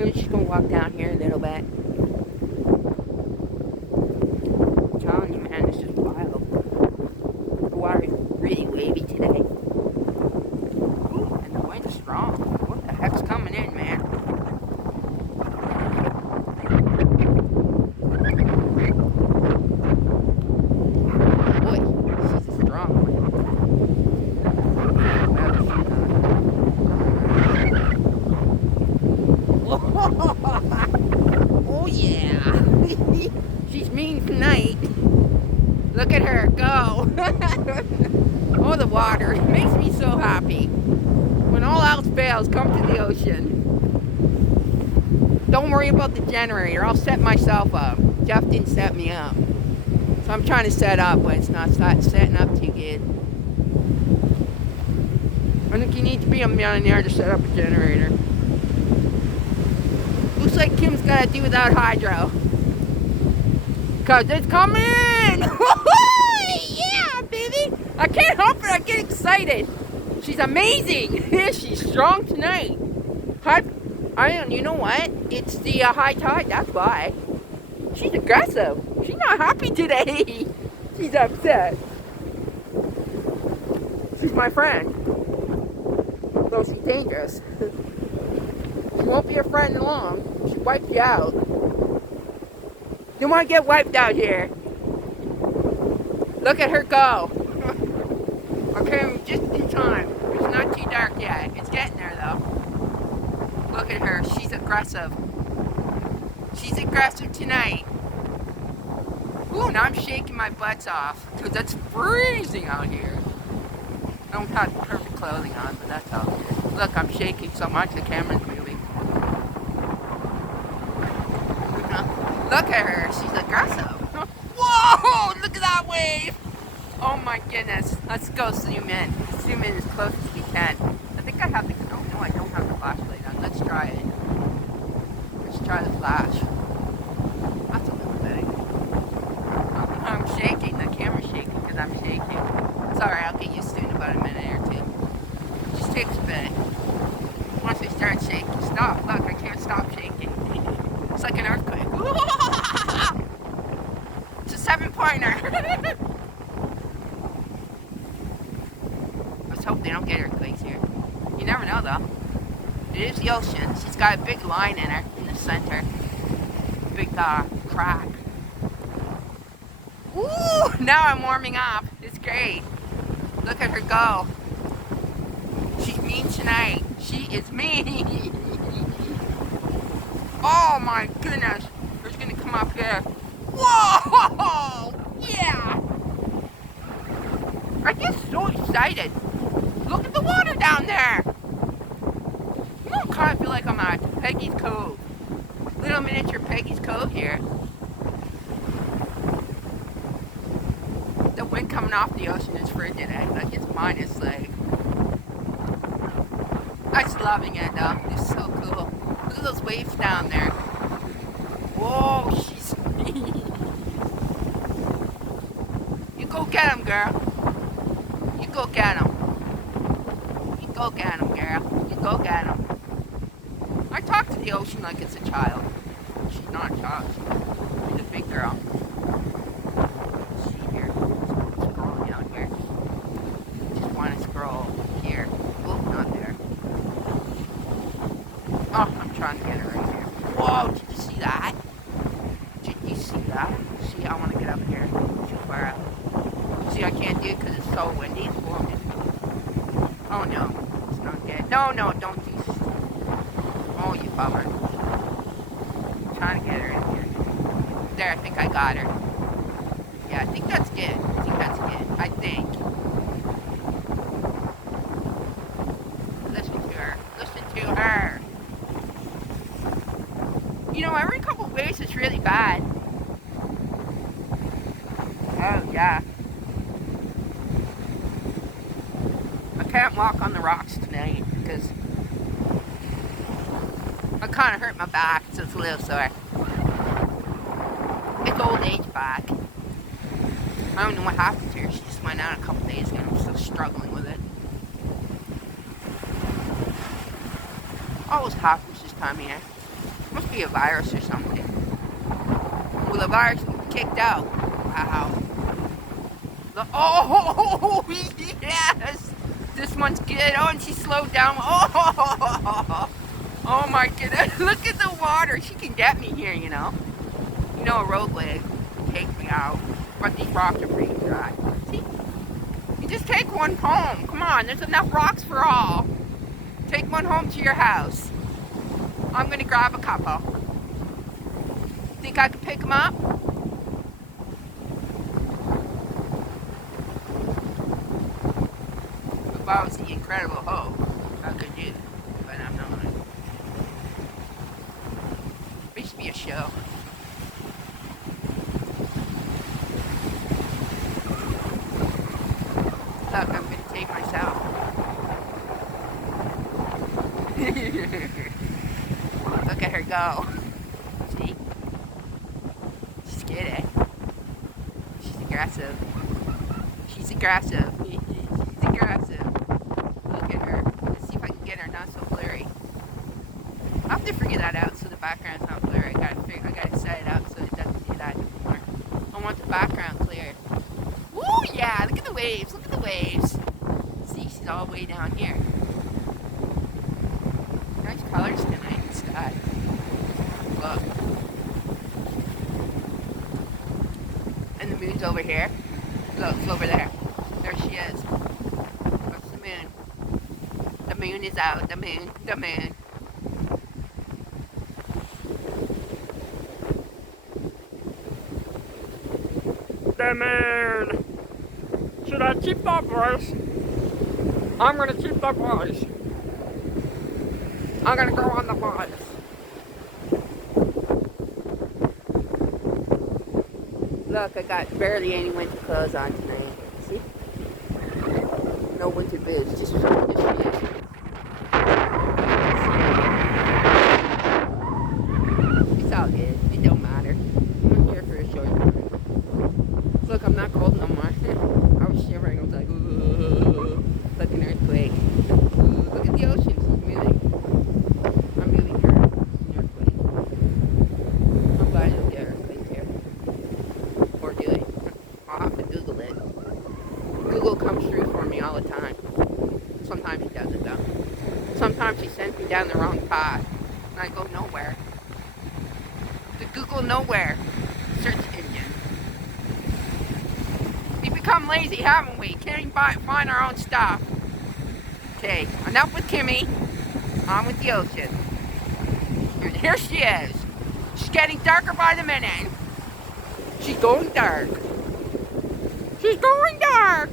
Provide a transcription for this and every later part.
I'm just gonna walk down here a little bit. I'm telling you, man, this is wild. The water is really wavy today. Ooh, and the wind's strong. What the heck's coming in, man? Boy, she's a strong one. Oh yeah. She's mean tonight. Look at her go. Oh, the water. It makes me so happy. When all else fails, come to the ocean. Don't worry about the generator. I'll set myself up. Jeff didn't set me up. So I'm trying to set up, but it's not setting up too good. I think you need to be a millionaire to set up a generator. Looks like Kim's gotta do without hydro. Cause it's coming in! Yeah, baby! I can't help it, I get excited. She's amazing! She's strong tonight. You know what? It's the high tide, that's why. She's aggressive. She's not happy today. She's upset. She's my friend. Though she's dangerous. She won't be a friend long. She wipes you out. You want to get wiped out here. Look at her go. Okay, just in time. It's not too dark yet. It's getting there though. Look at her. She's aggressive. She's aggressive tonight. Ooh, now I'm shaking my butts off because it's freezing out here. I don't have perfect clothing on, but that's all. Look, I'm shaking so much the camera's moving. Look at her, she's aggressive. Whoa, look at that wave. Oh my goodness. Let's go zoom in. Zoom in as close as we can. I think I have the, oh no, I don't have the flashlight on. Let's try it. Let's try the flash. That's a little big. I'm shaking, the camera's shaking because I'm shaking. It's alright, I'll get used to it in about a minute or two. It just takes a bit. Once I start shaking, stop. Look, I can't stop shaking. It's like an earthquake. It's a 7-pointer. Let's hope they don't get earthquakes here. You never know though. It is the ocean. She's got a big line in her in the center. Big crack. Woo! Now I'm warming up. It's great. Look at her go. She's mean tonight. She is mean. Oh my goodness. Who's gonna come up here? Whoa! Yeah! I get so excited. Look at the water down there. You know, I kind of feel like I'm at Peggy's Cove. Little miniature Peggy's Cove here. The wind coming off the ocean is frigid. Like it's minus, like. I'm just loving it though. It's so cool. Look at those waves down there. Whoa, she's mean. You go get him, girl. You go get him. You go get him, girl. You go get him. I talk to the ocean like it's a child. She's not a child. She's a big girl. See here. Scrolling out here. Just want to scroll here. Oh, not there. Oh, I'm trying to get her right here. Whoa, did you see that? Did you see that? See, I want to get up here. Too far out. See, I can't do it because it's so windy. It's blowing. Oh no, it's not good. No, don't do. Oh, you bummer. I'm trying to get her in here. There, I think I got her. Yeah, I think that's good. I think. Listen to her. You know, every couple of waves it's really bad. Oh, yeah. I can't walk on the rocks tonight because I kind of hurt my back, so it's a little sore. It's old age back. I don't know what happened to her. She just went out a couple days ago and I'm still struggling with it. Always happens this time of year. Must be a virus or something. Well, the virus kicked out. Wow. Oh, yes! This one's good. Oh, and she slowed down. Oh my goodness. Look at the water. She can get me here, you know. You know, a roadway can take me out. But these rocks are pretty dry. See? You just take one home. Come on, there's enough rocks for all. Take one home to your house. I'm going to grab a couple. Think I could pick them up? If I was the Incredible Hulk, I could do it, but I'm not. It used to be a show. Look, I'm going to take myself. Look at her go. See? She's good, eh? She's aggressive. She's aggressive. She's aggressive. Look at her. Let's see if I can get her not so blurry. I'll have to figure that out so the background's not blurry. I gotta set it up so it doesn't do that anymore. I want the background clear. Woo, yeah, look at the waves. Look at the waves. See, she's all the way down here. Nice colors tonight in the sky. Look. And the moon's over here. Look, it's over there. There she is. That's the moon. The moon is out. The moon. The moon. The moon. Should I keep that voice? I'm gonna keep that voice. I'm gonna go on the voice. Look, I got barely any winter clothes on tonight. See? No winter boots, just shorts. It's all good. It don't matter. I'm here for a short time. Look, I'm not cold no more. I was shivering. I was like, ooh, like an earthquake. Ooh, look at the ocean. She's moving. I'm moving her. It's an earthquake. I'm glad it'll get earthquake here. Or do it. I'll have to Google it. Google comes through for me all the time. Sometimes she doesn't though. Sometimes she sends me down the wrong path. And I go nowhere. The Google nowhere search engine. We become lazy, haven't we? Can't even find our own stuff. Okay, enough with Kimmy. On with the ocean. Here she is. She's getting darker by the minute. She's going dark. She's going dark.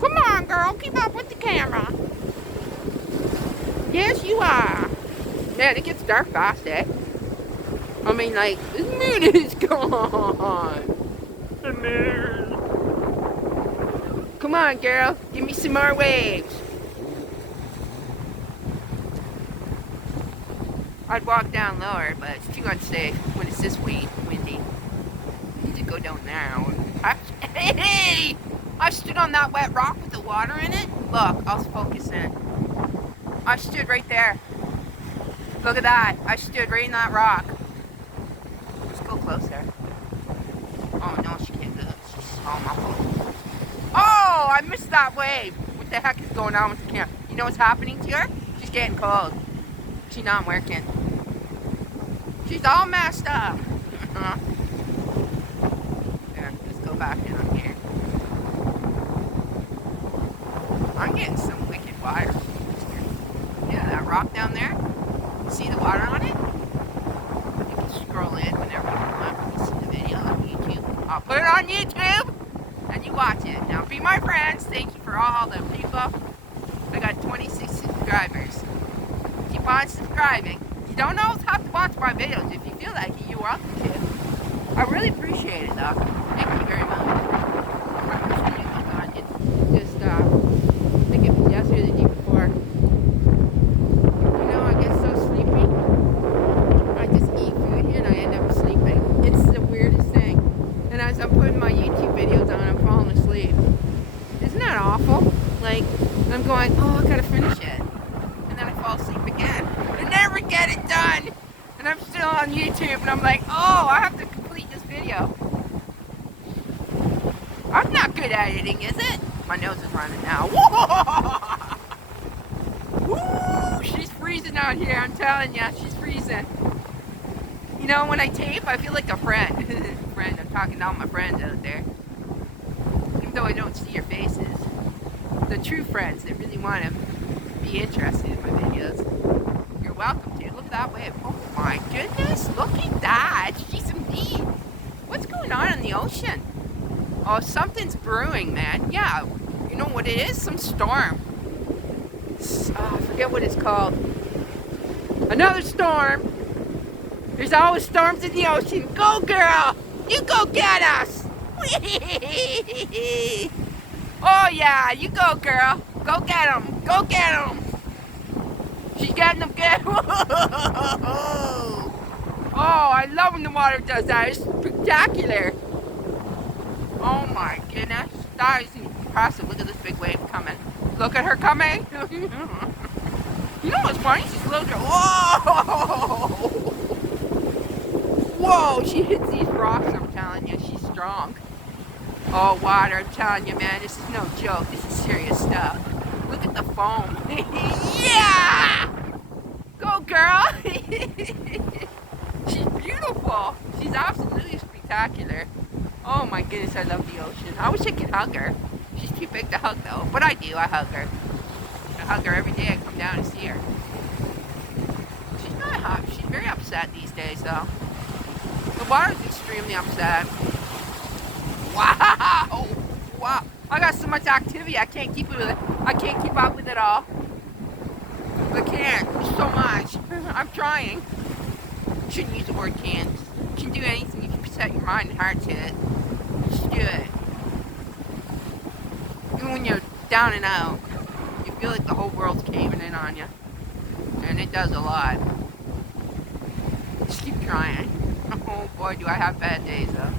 Come on, girl. Keep up with the camera. Yes, you are. Man, it gets dark fast, eh? I mean, like, the moon is gone. The moon. Come on, girl. Give me some more waves. I'd walk down lower, but it's too unsafe when it's this windy. I need to go down now. Hey! I stood on that wet rock with the water in it. Look, I'll focus in. I stood right there. Look at that. I stood right in that rock. Let's go closer. Oh no, she can't do it. She's all muffled. Oh, I missed that wave. What the heck is going on with the camera? You know what's happening to her? She's getting cold. She's not working. She's all messed up. There, let's go back down here. I'm getting some wicked water. Yeah, that rock down there. See the water on it? You can scroll in whenever you want. You see the video on YouTube. I'll put it on YouTube and you watch it. Now be my friends. Thank you for all the people. I got 26 subscribers. Keep on subscribing. You don't always have to watch my videos. If you feel like it, you're welcome to. I really appreciate it though. Thank you very much. It's just, I think it was yesterday or the day before. You know, I get so sleepy. I just eat food here and I end up sleeping. It's the weirdest thing. And as I'm putting my YouTube videos on, I'm falling asleep. Isn't that awful? Like, I'm going, oh, I gotta finish it. And then I fall asleep again. I never get it done. And I'm still on YouTube, and I'm like, oh, I have to complete this video. I'm not good at editing, is it? My nose is running now. Woo! She's freezing out here, I'm telling ya, she's freezing. You know, when I tape, I feel like a friend. I'm talking to all my friends out there. Even though I don't see your faces. The true friends that really want to be interested in my videos. You're welcome to. Look at that wave. Oh my goodness, look at that. She's indeed. What's going on in the ocean? Oh, something's brewing, man. Yeah, you know what it is? Some storm. Oh, I forget what it's called. Another storm. There's always storms in the ocean. Go, girl. You go get us. Oh, yeah. You go, girl. Go get them. Go get them. She's getting them good. Oh, I love when the water does that. It's spectacular. Oh, my goodness. That is impressive. Look at this big wave coming. Look at her coming. You know what's funny? She's a little bit. Whoa! Whoa! She hits these rocks, I'm telling you. She's strong. Oh, water, I'm telling you, man. This is no joke. This is serious stuff. Look at the foam. Yeah! Go, girl! She's beautiful. She's absolutely spectacular. Oh, my goodness, I love the ocean. I wish I could hug her. She's too big to hug, though. But I do. I hug her. I hug her every day I come down and see her. She's not hot. She's very upset these days, though. The water's extremely upset. Wow! Wow! I got so much activity. I can't keep it with it. I can't keep up with it all. I can't. There's so much. I'm trying. Shouldn't use the word can't. You can do anything if you set your mind and heart to it. Just do it. Even when you're down and out, you feel like the whole world's caving in on you. And it does a lot. Just keep trying. Oh boy, do I have bad days though.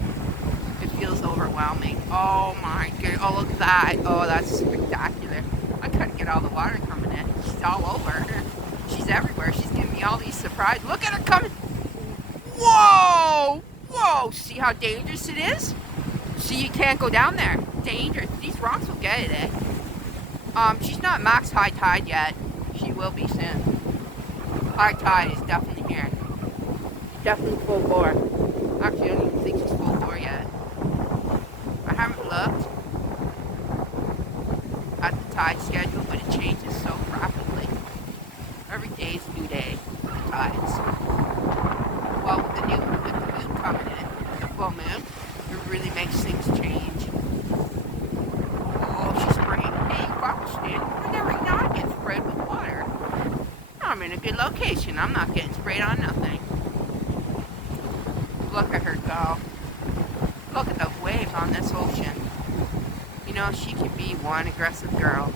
It feels overwhelming. Oh my god. Oh, look at that. Oh, that's spectacular. I gotta get all the water coming in. She's all over. She's everywhere. She's giving me all these surprises. Look at her coming. Whoa! Whoa! See how dangerous it is? See, you can't go down there. Dangerous. These rocks will get it. She's not max high tide yet. She will be soon. High tide is definitely here. Definitely full bore. Actually, I don't even think she's full bore yet. I haven't looked at the tide schedule, but it changes so rapidly. Every day is a new day for the tides. Well, with the moon coming in, the full moon, it really makes things change. Oh, she's spraying. Hey, Buxton, I never not get sprayed with water. I'm in a good location. I'm not getting sprayed on nothing. Look at her go. Look at the waves on this ocean. You know, she can be one aggressive girl.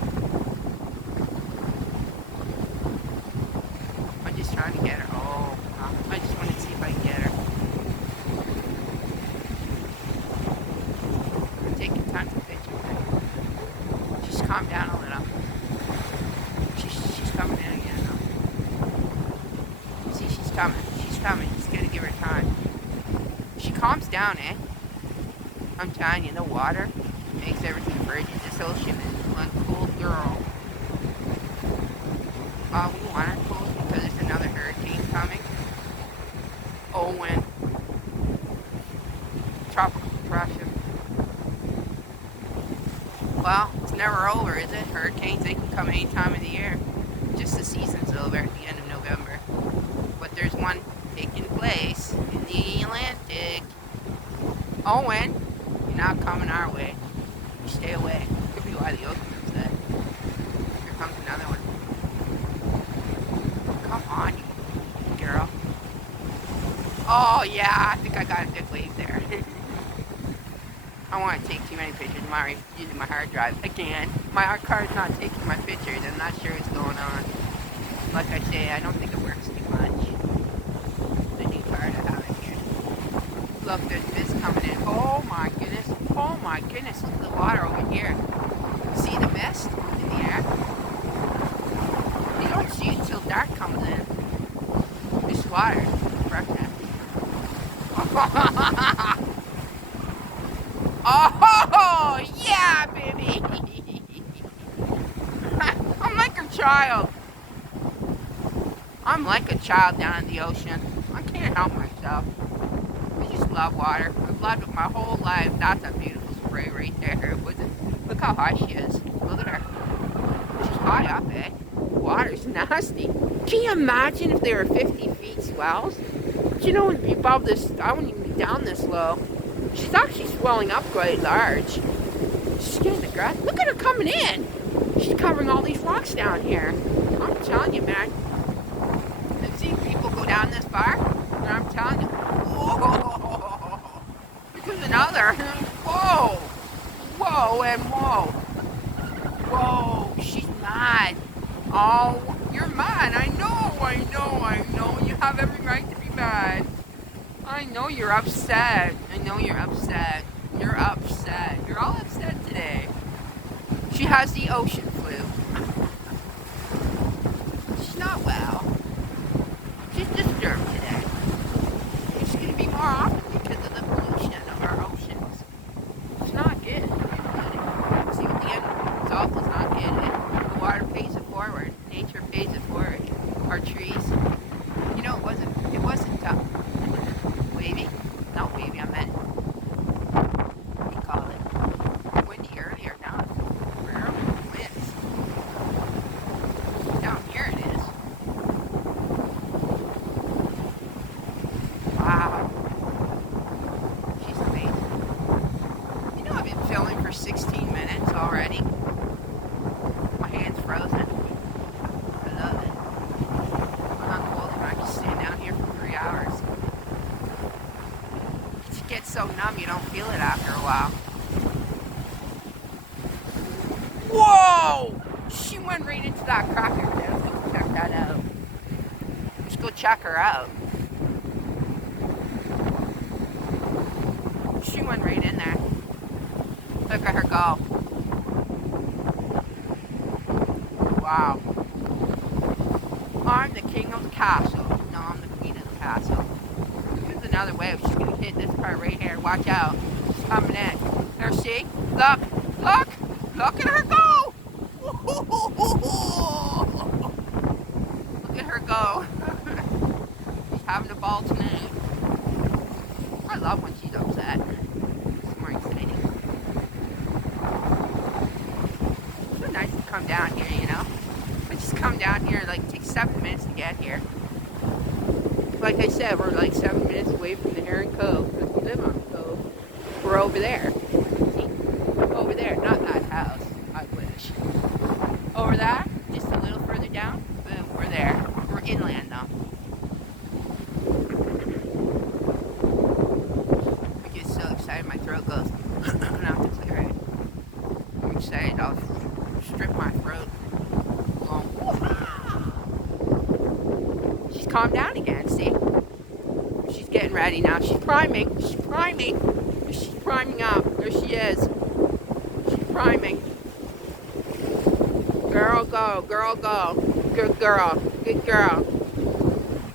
I'm just trying to get her. Oh, I just want to see if I can get her. I'm taking tons of pictures. She's calmed down a little. She's coming in again now. See, she's coming. She's coming. Just gotta give her time. She calms down, eh? I'm telling you, the water makes everything frigid. This ocean is one cool girl. We want her cool because there's another hurricane coming. Owen. Tropical depression. Well, it's never over, is it? Hurricanes, they can come any time of the year. Just the season's over at the end of November. But there's one taking place in the Atlantic. Owen, you're not coming our way. You stay away. Could be why the ocean is upset. Here comes another one. Come on, you girl. Oh yeah, I think I got a good wave there. I don't want to take too many pictures. I'm already using my hard drive again. My hard card's not taking my pictures. I'm not sure what's going on. Like I say, I don't think it works too much. The new card I have in here. Look, there's mist coming in. Oh my goodness. Oh my goodness. Look at the water over here. See the mist in the air? You don't see it until dark comes in. This water. child. I'm like a child down in the ocean. I can't help myself. I just love water. I've loved it my whole life. That's a beautiful spray right there. Look how high she is. Look at her. She's high up, eh? Water's nasty. Can you imagine if they were 50 feet swells? But you know, it would be above this. I wouldn't even be down this low. She's actually swelling up quite large. She's getting the grass. Look at her coming in. She's covering all these rocks down here. I'm telling you, man. I've seen people go down this far, and I'm telling you, whoa! There's another. Whoa! Whoa and whoa! Whoa! She's mad. Oh, you're mad. I know. You have every right to be mad. I know you're upset. You're upset. You're all upset today. She has the ocean flu. She's not well. She's disturbed today. It's going to be more often because of the pollution of our oceans. It's not good. See what the end result is not good. The water pays it forward. Nature pays it forward. Our trees. You know, it wasn't wavy. Not wavy, I meant, what do you call it? Windy earlier. Now it's rare winds. Down here it is. Wow. She's amazing. You know, I've been filming for 16 minutes already. My hand's frozen. I love it. I'm not cold and I can stand down here for 3 hours. You get so numb you don't feel it after a while. Whoa! She went right into that cracker. Let's go check that out. Let's go check her out. She went right in there. Look at her go. Wow. I'm the king of the castle. No, I'm the queen of the castle. Here's another wave. She's going to hit this part right here. Watch out. She's coming in. There, see? Look. Look. Look at her go. Look at her go. She's having a ball tonight. I love when she's upset. It's more exciting. It's so nice to come down here, you know? I just come down here, like, it takes 7 minutes to get here. Like I said, we're like 7 minutes away from the Heron Cove, because we live on the Cove. We're over there. See? Over there, not that house. I wish. Over that, just a little further down, boom, we're there. We're inland though. I get so excited, my throat goes. I'm not to clear it. I'm excited, I'll strip my throat. She's calmed down again, see? She's getting ready now. She's priming. She's priming. She's priming up. There she is. She's priming. Girl, go. Girl, go. Good girl. Good girl.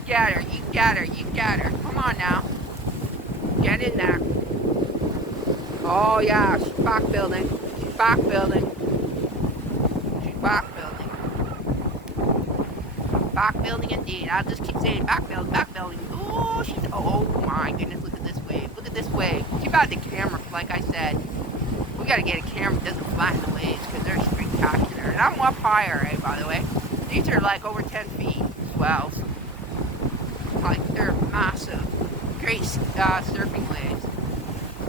Get her. You get her. You get her. Come on now. Get in there. Oh, yeah. She's back building. She's back building. She's back building. Back building indeed. I'll just keep saying back building, back building. Oh, she's, oh my goodness, look at this wave. Look at this wave. Too bad the camera, like I said, we gotta get a camera that doesn't flatten the waves because they're spectacular. And I'm up higher, eh, by the way. These are like over 10 feet swells. Like, they're massive. Great surfing waves.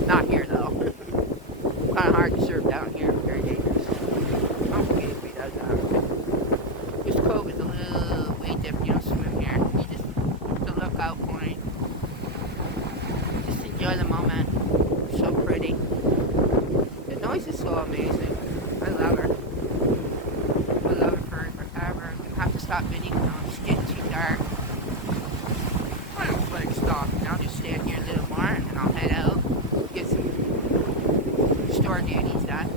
Not here though. Kind of hard to surf down here. Very dangerous. I'm okay if he does that. This cove is a little way different. You don't swim here. You just, the lookout point. Just enjoy the moment. It's so pretty. The noise is so amazing. I love her. I love her forever. I'm gonna have to stop videoing now. It's getting too dark. I don't feel like stopping. I'll just stand here a little more and then I'll head out. Get some store duties done.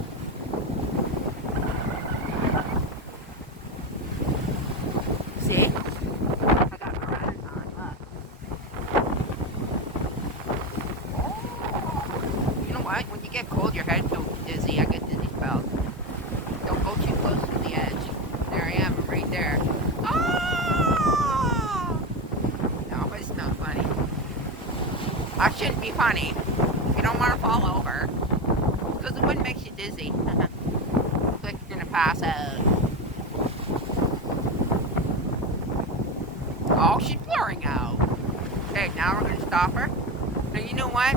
See? I got my runners on, look. Oh. You know what? When you get cold, your head feels dizzy. I get dizzy spells. Don't go too close to the edge. There I am, right I shouldn't be funny. You don't want to fall over. Because the wind makes you dizzy. Looks like you're gonna pass out. Oh, she's blurring out. Okay, now we're gonna stop her. And you know what?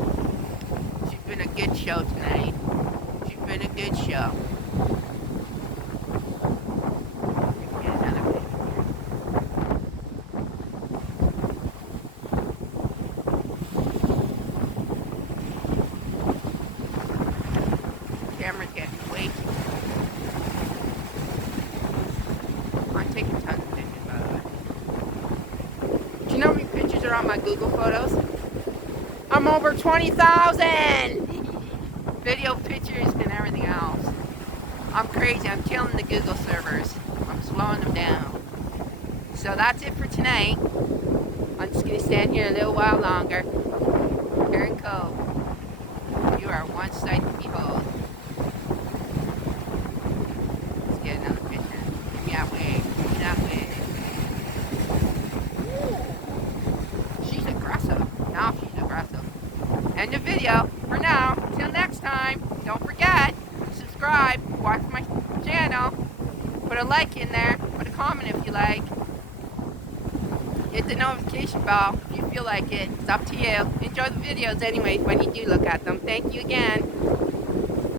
She's been a good show tonight. She's been a good show. Get another picture. Camera's getting way too close. I'm taking tons of pictures, by the way. Do you know how many pictures are on my Google Photos? I'm over 20,000! Video, pictures, and everything else. I'm crazy. I'm killing the Google servers. I'm slowing them down. So that's it for tonight. I'm just going to stand here a little while longer. Here in Cove. You are one sight to behold. Let's get another picture. Give me that way. Give me that way. She's aggressive. Now she's aggressive. End the video. For now. Till next time. Don't forget. Subscribe. Watch my channel. Put a like in there. Put a comment if you like. Hit the notification bell if you feel like it. It's up to you. Enjoy the videos anyways when you do look at them. Thank you again.